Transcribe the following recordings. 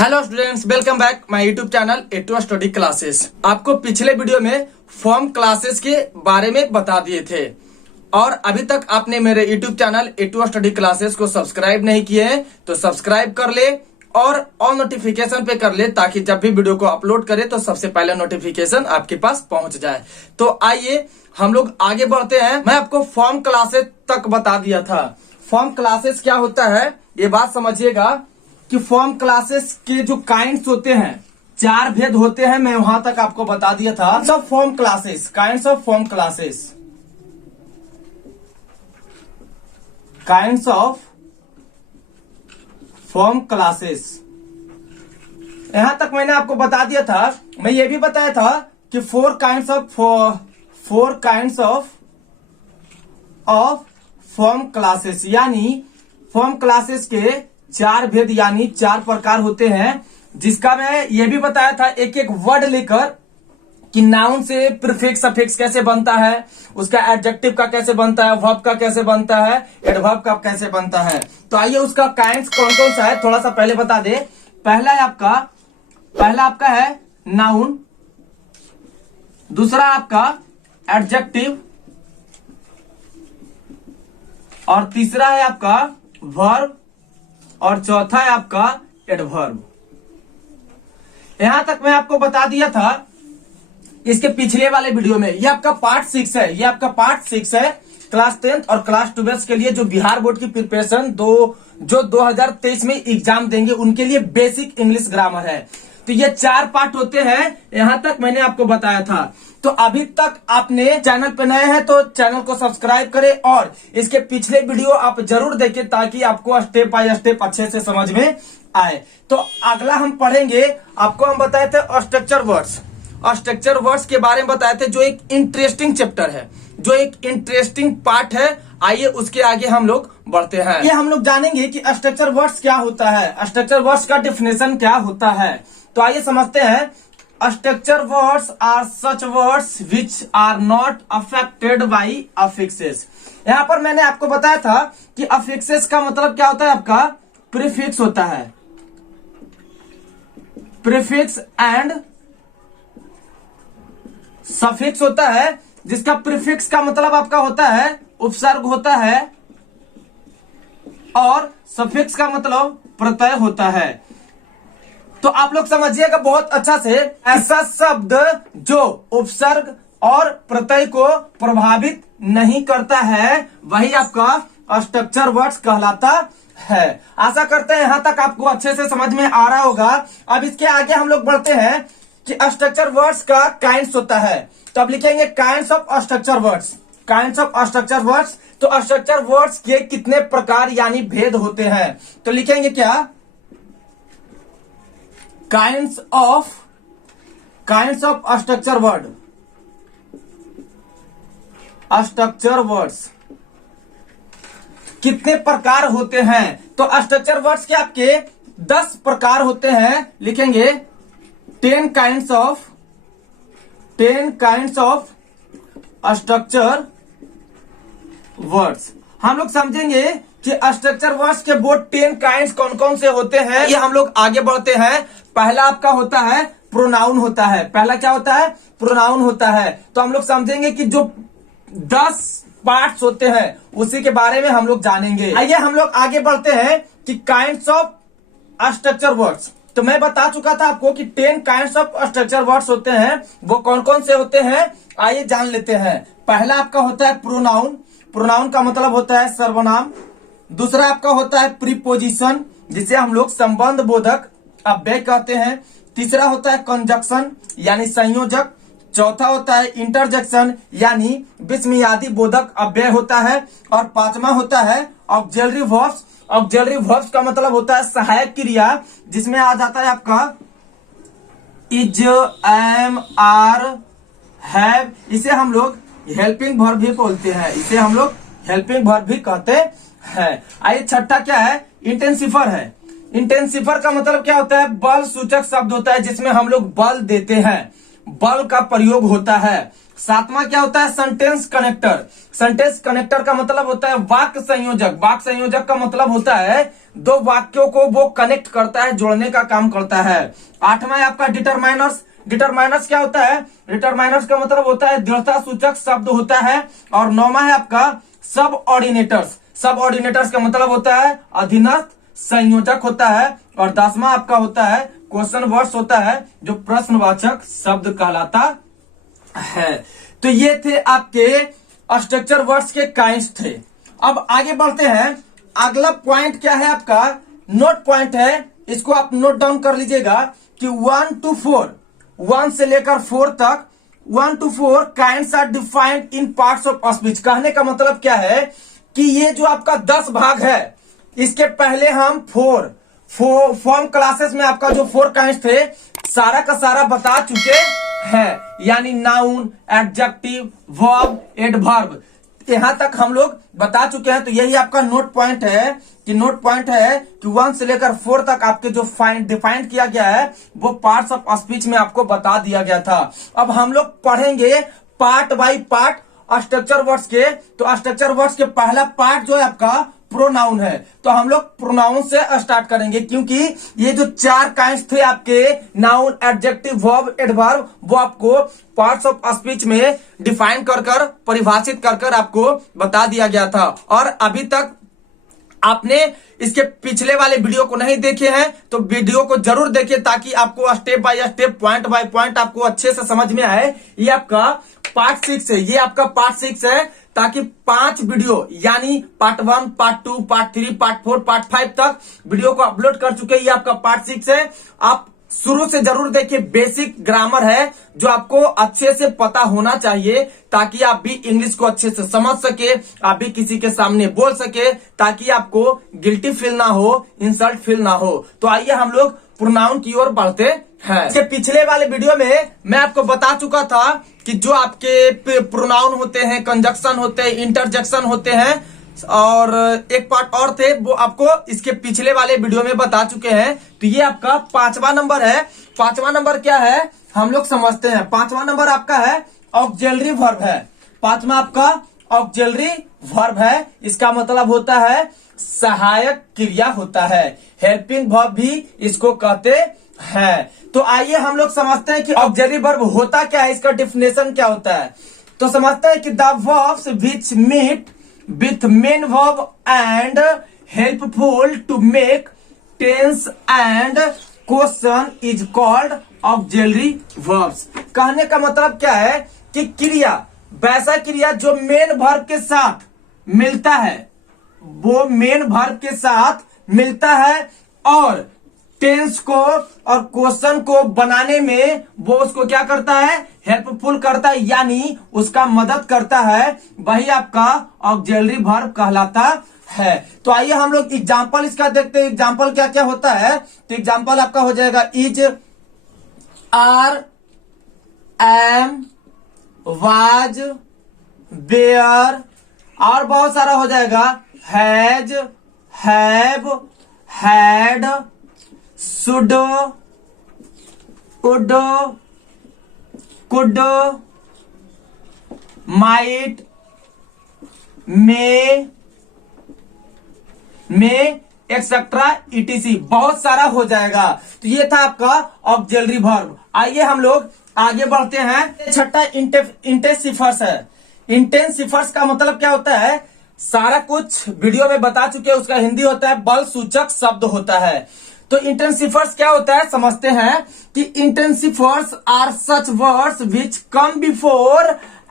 Hello students, welcome back my YouTube channel A2 study classes. आपको पिछले video में form classes के बारे में बता दिए थे और अभी तक आपने मेरे YouTube channel A2 study classes को सब्सक्राइब नहीं किए हैं तो सब्सक्राइब कर ले और ऑल नोटिफिकेशन पे कर ले ताकि जब भी वीडियो को अपलोड करे तो सबसे पहले नोटिफिकेशन आपके पास पहुंच जाए। तो आइए हम लोग आगे बढ़ते हैं। मैं आपको फॉर्म क्लासेस तक बता दिया था। फॉर्म क्लासेस क्या होता है ये बात समझिएगा कि फॉर्म क्लासेस के जो काइंड्स होते हैं, चार भेद होते हैं। मैं वहां तक आपको बता दिया था। सब form classes, kinds of form classes, kinds of form classes, यहां तक मैंने आपको बता दिया था। मैं ये भी बताया था कि four kinds of form classes, यानी फॉर्म क्लासेस के चार भेद यानी चार प्रकार होते हैं। जिसका मैं ये भी बताया था एक एक वर्ड लेकर कि नाउन से प्रीफिक्स सफिक्स कैसे बनता है, उसका एडजेक्टिव का कैसे बनता है, वर्ब का कैसे बनता है, एडवर्ब का कैसे बनता है। तो आइए उसका काइंड्स कौन कौन सा है थोड़ा सा पहले बता दे। पहला आपका है नाउन, दूसरा आपका एडजेक्टिव और तीसरा है आपका वर्ब और चौथा है आपका एडवर्ब। यहां तक मैं आपको बता दिया था इसके पिछले वाले वीडियो में। ये आपका पार्ट 6 है, ये आपका पार्ट 6 है क्लास 10th और क्लास 12 के लिए जो बिहार बोर्ड की प्रिपरेशन जो 2023 में एग्जाम देंगे उनके लिए बेसिक इंग्लिश ग्रामर है। तो ये चार पार्ट होते हैं, यहां तक मैंने आपको बताया था। तो अभी तक आपने चैनल पे नए हैं तो चैनल को सब्सक्राइब करें और इसके पिछले वीडियो आप जरूर देखें ताकि आपको स्टेप बाय स्टेप अच्छे से समझ में आए। तो अगला हम पढ़ेंगे, आपको हम बताए थे स्ट्रक्चर वर्ड्स। स्ट्रक्चर वर्ड्स के बारे में बताए थे जो एक इंटरेस्टिंग चैप्टर है, जो एक इंटरेस्टिंग पार्ट है। आइए उसके आगे हम लोग बढ़ते हैं। ये हम लोग जानेंगे कि स्ट्रक्चर वर्ड्स क्या होता है, स्ट्रक्चर वर्ड्स का डेफिनेशन क्या होता है। तो आइए समझते हैं। Structure words are such words which are not affected by affixes। यहां पर मैंने आपको बताया था कि affixes का मतलब क्या होता है, आपका प्रीफिक्स होता है, प्रीफिक्स एंड सफिक्स होता है। जिसका प्रीफिक्स का मतलब आपका होता है उपसर्ग होता है और सफिक्स का मतलब प्रत्यय होता है। तो आप लोग समझिएगा बहुत अच्छा से, ऐसा शब्द जो उपसर्ग और प्रत्यय को प्रभावित नहीं करता है वही आपका स्ट्रक्चर वर्ड्स कहलाता है। आशा करते हैं यहां तक आपको अच्छे से समझ में आ रहा होगा। अब इसके आगे हम लोग बढ़ते हैं कि स्ट्रक्चर वर्ड्स का काइंड्स होता है। तो अब लिखेंगे kinds of structure words, kinds of structure words. तो स्ट्रक्चर वर्ड्स के कितने प्रकार यानी भेद होते हैं, तो लिखेंगे क्या, kinds of structure word, structure words कितने प्रकार होते हैं। तो स्ट्रक्चर वर्ड्स के आपके 10 प्रकार होते हैं। लिखेंगे 10 काइंड्स ऑफ स्ट्रक्चर वर्ड्स। हम लोग समझेंगे कि स्ट्रक्चर वर्ड्स के वो 10 काइंड्स कौन कौन से होते हैं, ये हम लोग आगे बढ़ते हैं। पहला आपका होता है प्रोनाउन होता है। पहला क्या होता है, प्रोनाउन होता है। तो हम लोग समझेंगे कि जो 10 पार्ट्स होते हैं उसी के बारे में हम लोग जानेंगे। आइए हम लोग आगे बढ़ते हैं कि काइंड्स ऑफ स्ट्रक्चर वर्ड्स। तो मैं बता चुका था आपको कि 10 काइंड्स ऑफ स्ट्रक्चर वर्ड्स होते हैं, वो कौन कौन से होते हैं आइए जान लेते हैं। पहला आपका होता है प्रोनाउन, प्रोनाउन का मतलब होता है सर्वनाम। दूसरा आपका होता है प्रीपोजिशन जिसे हम लोग संबंध बोधक अव्यय कहते हैं। तीसरा होता है कंजक्शन यानी संयोजक। चौथा होता है इंटरजेक्शन यानी विस्मयादि बोधक अव्यय होता है। और पांचवा होता है ऑक्सिलरी वर्ब्स। ऑक्सिलरी वर्ब्स का मतलब होता है सहायक क्रिया जिसमें आ जाता है आपका इज, एम, आर, हैव। इसे हम लोग हेल्पिंग वर्ब भी बोलते हैं, इसे हम लोग हेल्पिंग वर्ब भी कहते हैं। आइए छठा क्या है, इंटेंसिफर है। इंटेंसिफर का मतलब क्या होता है, बल सूचक शब्द होता है जिसमें हम लोग बल देते हैं, बल का प्रयोग होता है। सातवां क्या होता है? Sentence connector. सेंटेंस कनेक्टर का मतलब होता है वाक्य संयोजक। वाक्य संयोजक का मतलब होता है दो वाक्यों को वो कनेक्ट करता है, जोड़ने का काम करता है। आठवां है आपका डिटरमाइनर्स। डिटरमाइनर्स क्या होता है? डिटरमाइनर्स का मतलब होता है दृढ़ता सूचक शब्द होता है। और नौवां है आपका सब ऑर्डिनेटर्स। सब ऑर्डिनेटर्स का मतलब होता है अधीनस्थ संयोजक होता है। और 10वां आपका होता है क्वेश्चन वर्ड्स होता है, जो प्रश्नवाचक शब्द कहलाता है। तो ये थे आपके स्ट्रक्चर वर्ड्स के काइंड्स थे। अब आगे बढ़ते हैं। अगला पॉइंट क्या है आपका? नोट पॉइंट है। इसको आप नोट डाउन कर लीजिएगा कि 1 to 4, 1 से लेकर 4 तक, 1 to 4 kinds are defined in parts of speech. कहने का मतलब क्या है कि ये जो आपका 10 भाग है, इसके पहले हम फॉर्म क्लासेस में आपका जो 4 काइंड्स थे सारा का सारा बता चुके हैं, यानी नाउन, एडजेक्टिव, वर्ब, एडवर्ब, यहां तक हम लोग बता चुके हैं। तो यही आपका नोट पॉइंट है कि 1 से लेकर 4 तक आपके जो डिफाइन किया गया है वो पार्ट्स ऑफ स्पीच में आपको बता दिया गया था। अब हम लोग पढ़ेंगे part by part structure words के। तो स्ट्रक्चर वर्ड्स के पहला पार्ट जो है आपका प्रोनाउन है। तो हम लोग प्रोनाउन से स्टार्ट करेंगे, क्योंकि ये जो 4 काइंड्स थे आपके नाउन, एडजेक्टिव, वर्ब, एडवर्ब, वो आपको पार्ट्स ऑफ स्पीच में डिफाइन कर परिभाषित कर आपको बता दिया गया था। और अभी तक आपने इसके पिछले वाले वीडियो को नहीं देखे हैं तो वीडियो को जरूर देखिए, ताकि आपको step by step, point by point आपको अच्छे से समझ में आए। ये आपका पार्ट 6 है। ये आपका पार्ट 6 है, ताकि 5 वीडियो यानी part 1, part 2, part 3, part 4, part 5 तक वीडियो को अपलोड कर चुके हैं। ये आपका पार्ट 6 है। आप शुरू से जरूर देखिए। बेसिक ग्रामर है जो आपको अच्छे से पता होना चाहिए, ताकि आप भी इंग्लिश को अच्छे से समझ सके, आप भी किसी के सामने बोल सके, ताकि आपको गिल्टी फील ना हो, इंसल्ट फील ना हो। तो आइए हम लोग प्रोनाउन की ओर बढ़ते हैं। इसके पिछले वाले वीडियो में मैं आपको बता चुका था कि जो आपके प्रोनाउन होते हैं, कंजक्शन होते हैं, इंटरजेक्शन होते हैं, और एक पार्ट और थे वो आपको इसके पिछले वाले वीडियो में बता चुके हैं। तो ये आपका 5वां नंबर है। 5वां नंबर क्या है हम लोग समझते हैं। 5वां नंबर आपका है ऑक्सिलरी वर्ब है। 5वां आपका ऑक्सिलरी वर्ब है। इसका मतलब होता है सहायक क्रिया होता है। हेल्पिंग वर्ब भी इसको कहते हैं। तो आइए हम लोग समझते हैं कि ऑक्सिलरी वर्ब होता क्या है, इसका डेफिनेशन क्या होता है। तो समझते हैं कि the verbs which meet with main verb and helpful to make tense and question is called auxiliary verbs। कहने का मतलब क्या है कि क्रिया, वैसा क्रिया जो मेन वर्ब के साथ मिलता है, वो मेन वर्ब के साथ मिलता है और टेंस को और क्वेश्चन को बनाने में वो उसको क्या करता है, हेल्पफुल करता है, यानी उसका मदद करता है। वही आपका ऑक्सिलरी वर्ब कहलाता है। तो आइए हम लोग एग्जांपल इसका देखते हैं। एग्जांपल क्या क्या होता है। तो एग्जांपल आपका हो जाएगा is, are, am, was, were, और बहुत सारा हो जाएगा has, have, had, should, would, could, might, may, etcetera etc। बहुत सारा हो जाएगा। तो ये था आपका ऑक्सिलरी वर्ब। आइए हम लोग आगे बढ़ते हैं। छठा इंटेंसिफर्स है। इंटेंसिफर्स का मतलब क्या होता है, सारा कुछ वीडियो में बता चुके हैं। उसका हिंदी होता है बल सूचक शब्द होता है। तो इंटेंसिफर्स क्या होता है समझते हैं कि intensifiers are such words which come before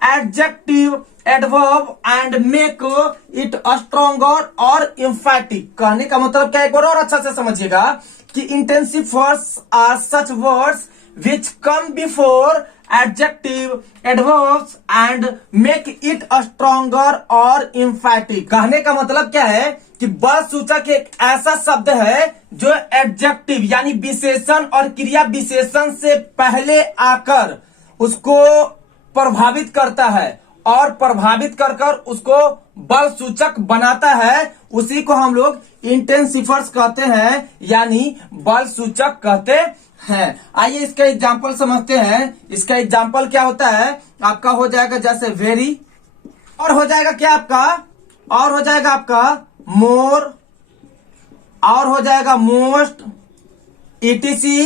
adjective, adverb and make it stronger और एम्फैटिक। कहने का मतलब क्या है, एक बार और अच्छा से समझिएगा कि intensifiers are such words which come before adjective, adverbs and make it stronger और एम्फैटिक। कहने का मतलब क्या है कि बल सूचक एक ऐसा शब्द है जो एडजेक्टिव यानी विशेषण और क्रिया विशेषण से पहले आकर उसको प्रभावित करता है और प्रभावित कर उसको बल सूचक बनाता है। उसी को हम लोग इंटेंसिफर्स कहते हैं, यानी बल सूचक कहते हैं। आइए इसका एग्जाम्पल समझते हैं। इसका एग्जाम्पल क्या होता है, आपका हो जाएगा जैसे वेरी, और हो जाएगा क्या आपका, और हो जाएगा आपका मोर, और हो जाएगा मोस्ट, ईटीसी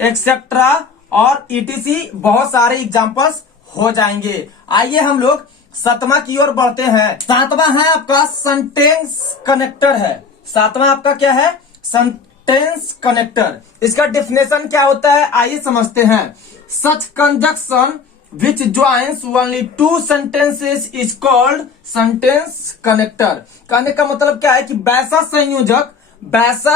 एक्सेट्रा, और ईटीसी बहुत सारे एग्जाम्पल्स हो जाएंगे। आइए हम लोग सातवां की ओर बढ़ते हैं। सातवां है आपका सेंटेंस कनेक्टर है। सातवां आपका क्या है, सेंटेंस कनेक्टर। इसका डेफिनेशन क्या होता है, आइए समझते हैं। सच conjunction which joins only two sentences is called sentence connector। कहने का मतलब क्या है कि वैसा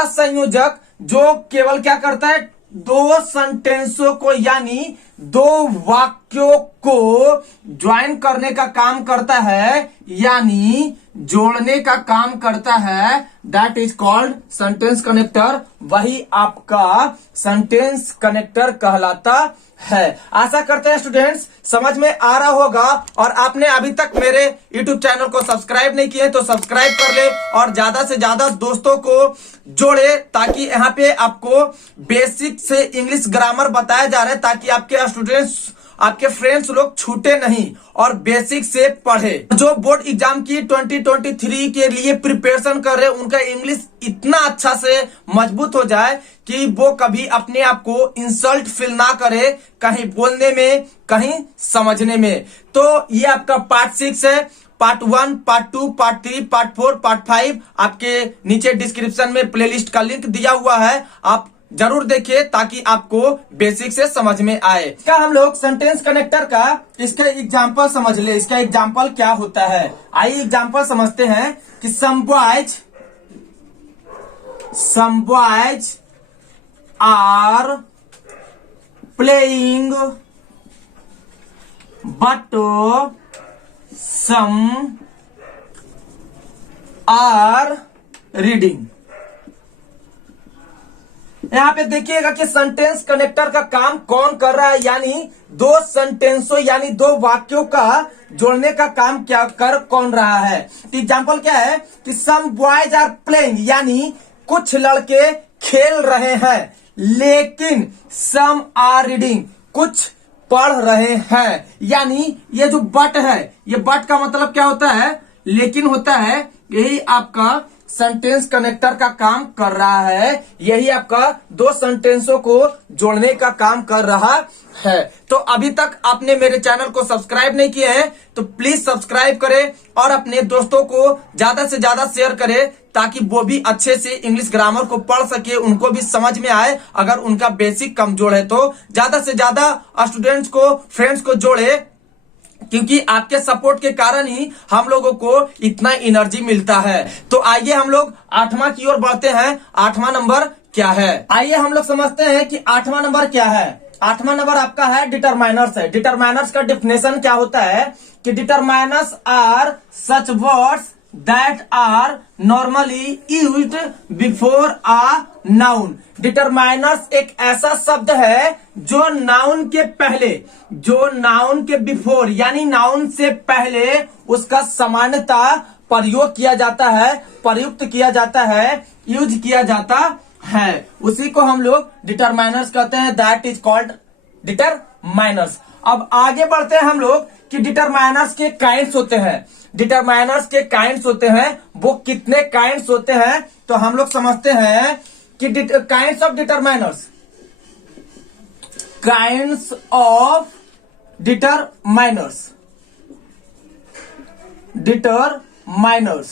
संयोजक जो केवल क्या करता है, दो सेंटेंसों को यानी दो वाक्यों को ज्वाइन करने का काम करता है, यानी जोड़ने का काम करता है, that is called sentence connector. वही आपका सेंटेंस कनेक्टर कहलाता है। आशा करते हैं स्टूडेंट्स समझ में आ रहा होगा, और आपने अभी तक मेरे YouTube चैनल को सब्सक्राइब नहीं किए तो सब्सक्राइब कर ले और ज्यादा से ज्यादा दोस्तों को जोड़े, ताकि यहाँ पे आपको बेसिक से इंग्लिश ग्रामर बताया जा रहा है, ताकि आपके स्टूडेंट्स, आपके फ्रेंड्स लोग छूटे नहीं और बेसिक से पढ़े। जो बोर्ड एग्जाम की 2023 के लिए प्रिपरेशन कर रहे हैं, उनका इंग्लिश इतना अच्छा से मजबूत हो जाए कि वो कभी अपने आप को इंसल्ट फील ना करे, कहीं बोलने में, कहीं समझने में। तो ये आपका पार्ट 6 है। Part 1, part 2, part 3, part 4, part 5 आपके नीचे डिस्क्रिप्शन में प्लेलिस्ट का लिंक दिया हुआ है, आप जरूर देखिए ताकि आपको बेसिक से समझ में आए। क्या हम लोग सेंटेंस कनेक्टर का इसका एग्जांपल समझ ले। इसका एग्जांपल क्या होता है, आइए एग्जांपल समझते हैं कि some boys are playing but some are reading। यहाँ पे देखिएगा कि सेंटेंस कनेक्टर का काम कौन कर रहा है, यानी दो सेंटेंसों यानी दो वाक्यों का जोड़ने का काम क्या कर कौन रहा है। तो एग्जांपल क्या है कि सम बॉयज आर प्लेइंग, यानी कुछ लड़के खेल रहे हैं, लेकिन सम आर रीडिंग, कुछ पढ़ रहे हैं। यानी ये जो बट है, ये बट का मतलब क्या होता है, लेकिन होता है। यही आपका सेंटेंस कनेक्टर का काम कर रहा है, यही आपका दो सेंटेंसों को जोड़ने का काम कर रहा है। तो अभी तक आपने मेरे चैनल को सब्सक्राइब नहीं किए हैं तो प्लीज सब्सक्राइब करें और अपने दोस्तों को ज्यादा से ज्यादा शेयर करें, ताकि वो भी अच्छे से इंग्लिश ग्रामर को पढ़ सके, उनको भी समझ में आए। अगर उनका बेसिक कमजोर है तो ज्यादा से ज्यादा स्टूडेंट्स को, फ्रेंड्स को जोड़े, क्योंकि आपके सपोर्ट के कारण ही हम लोगों को इतना एनर्जी मिलता है। तो आइए हम लोग 8वां की ओर बढ़ते हैं। 8वां नंबर क्या है, आइए हम लोग समझते हैं कि 8वां नंबर क्या है। 8वां नंबर आपका है डिटरमाइनर्स है। डिटरमाइनर्स का डेफिनेशन क्या होता है कि determiners are such words that are normally used before a noun। Determiners एक ऐसा शब्द है जो नाउन के पहले, जो नाउन के बिफोर यानी नाउन से पहले उसका सामान्यतः प्रयोग किया जाता है, प्रयुक्त किया जाता है, यूज किया जाता है, उसी को हम लोग डिटरमाइनर्स कहते हैं। That is called determiners. अब आगे बढ़ते हैं हम लोग कि डिटरमाइनर्स के काइंड्स होते हैं। डिटरमाइनर्स के काइंड्स होते हैं, वो कितने काइंड्स होते हैं तो हम लोग समझते हैं कि kinds of determiners, kinds of determiners, determiners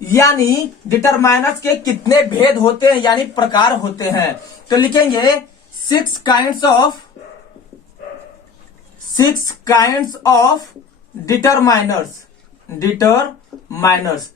यानी डिटरमाइनर्स के कितने भेद होते हैं यानी प्रकार होते हैं। तो लिखेंगे 6 काइंड्स ऑफ डिटरमाइनर्स। डिटरमाइनर्स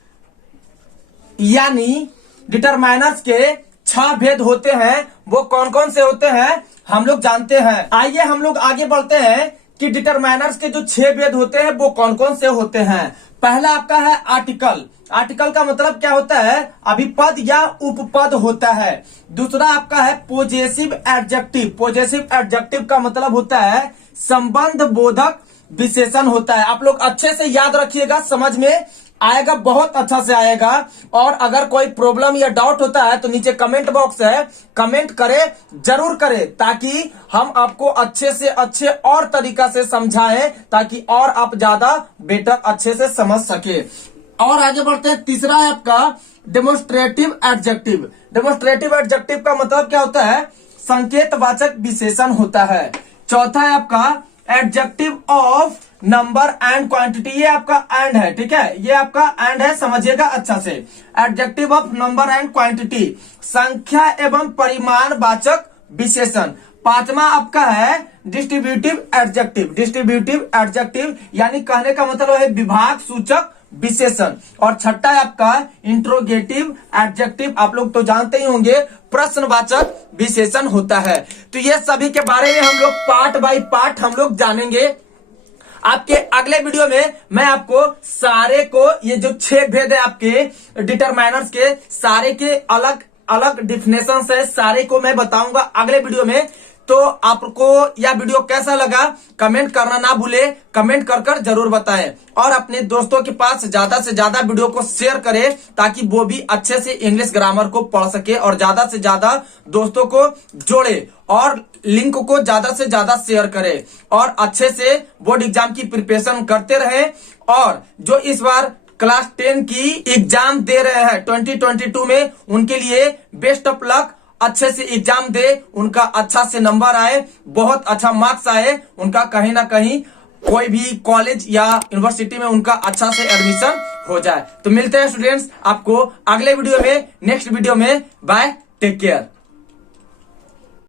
यानी डिटरमाइनर्स के 6 भेद होते हैं। वो कौन कौन से होते हैं हम लोग जानते हैं। आइए हम लोग आगे बढ़ते हैं कि डिटरमाइनर्स के जो 6 भेद होते हैं वो कौन कौन से होते हैं। पहला आपका है आर्टिकल। आर्टिकल का मतलब क्या होता है, अभिपद या उपपद होता है। दूसरा आपका है पोजेसिव एडजेक्टिव। पोजेसिव एडजेक्टिव का मतलब होता है संबंध बोधक विशेषण होता है। आप लोग अच्छे से याद रखिएगा, समझ में आएगा, बहुत अच्छा से आएगा। और अगर कोई प्रॉब्लम या डाउट होता है तो नीचे कमेंट बॉक्स है, कमेंट करे, जरूर करे, ताकि हम आपको अच्छे से अच्छे और तरीका से समझाएं, ताकि और आप ज्यादा बेटर अच्छे से समझ सके। और आगे बढ़ते हैं। तीसरा है आपका डेमोन्स्ट्रेटिव एडजेक्टिव। डेमोन्स्ट्रेटिव एडजेक्टिव का मतलब क्या होता है? संकेतवाचक विशेषण होता है। चौथा है आपका adjective of number and quantity. ये आपका एंड है, ठीक है, ये आपका एंड है, समझिएगा अच्छा से। Adjective of number and quantity, संख्या एवं परिमाण वाचक विशेषण। पांचवा आपका है डिस्ट्रीब्यूटिव एडजेक्टिव। डिस्ट्रीब्यूटिव एडजेक्टिव यानी कहने का मतलब है विभाग सूचक विशेषण। और छठा है आपका इंट्रोगेटिव एडजेक्टिव। आप लोग तो जानते ही होंगे, प्रश्नवाचक विशेषण होता है। तो ये सभी के बारे में हम लोग पार्ट बाय पार्ट हम लोग जानेंगे। आपके अगले वीडियो में मैं आपको सारे को, ये जो 6 भेद है आपके डिटरमाइनर्स के, सारे के अलग अलग डिफिनेशन है, सारे को मैं बताऊंगा अगले वीडियो में। तो आपको यह वीडियो कैसा लगा कमेंट करना ना भूले, कमेंट कर कर जरूर बताएं। और अपने दोस्तों के पास ज्यादा से ज्यादा वीडियो को शेयर करें, ताकि वो भी अच्छे से इंग्लिश ग्रामर को पढ़ सके और ज्यादा से ज्यादा दोस्तों को जोड़े। और लिंक को ज्यादा से ज्यादा शेयर करें और अच्छे से बोर्ड एग्जाम की प्रिपरेशन करते रहे। और जो इस बार क्लास 10 की एग्जाम दे रहे हैं 2022 में, उनके लिए बेस्ट ऑफ लक। अच्छे से एग्जाम दे, उनका अच्छा से नंबर आए, बहुत अच्छा मार्क्स आए, उनका कहीं ना कहीं कोई भी कॉलेज या यूनिवर्सिटी में उनका अच्छा से एडमिशन हो जाए। तो मिलते हैं स्टूडेंट्स आपको अगले वीडियो में, नेक्स्ट वीडियो में। Bye, take care.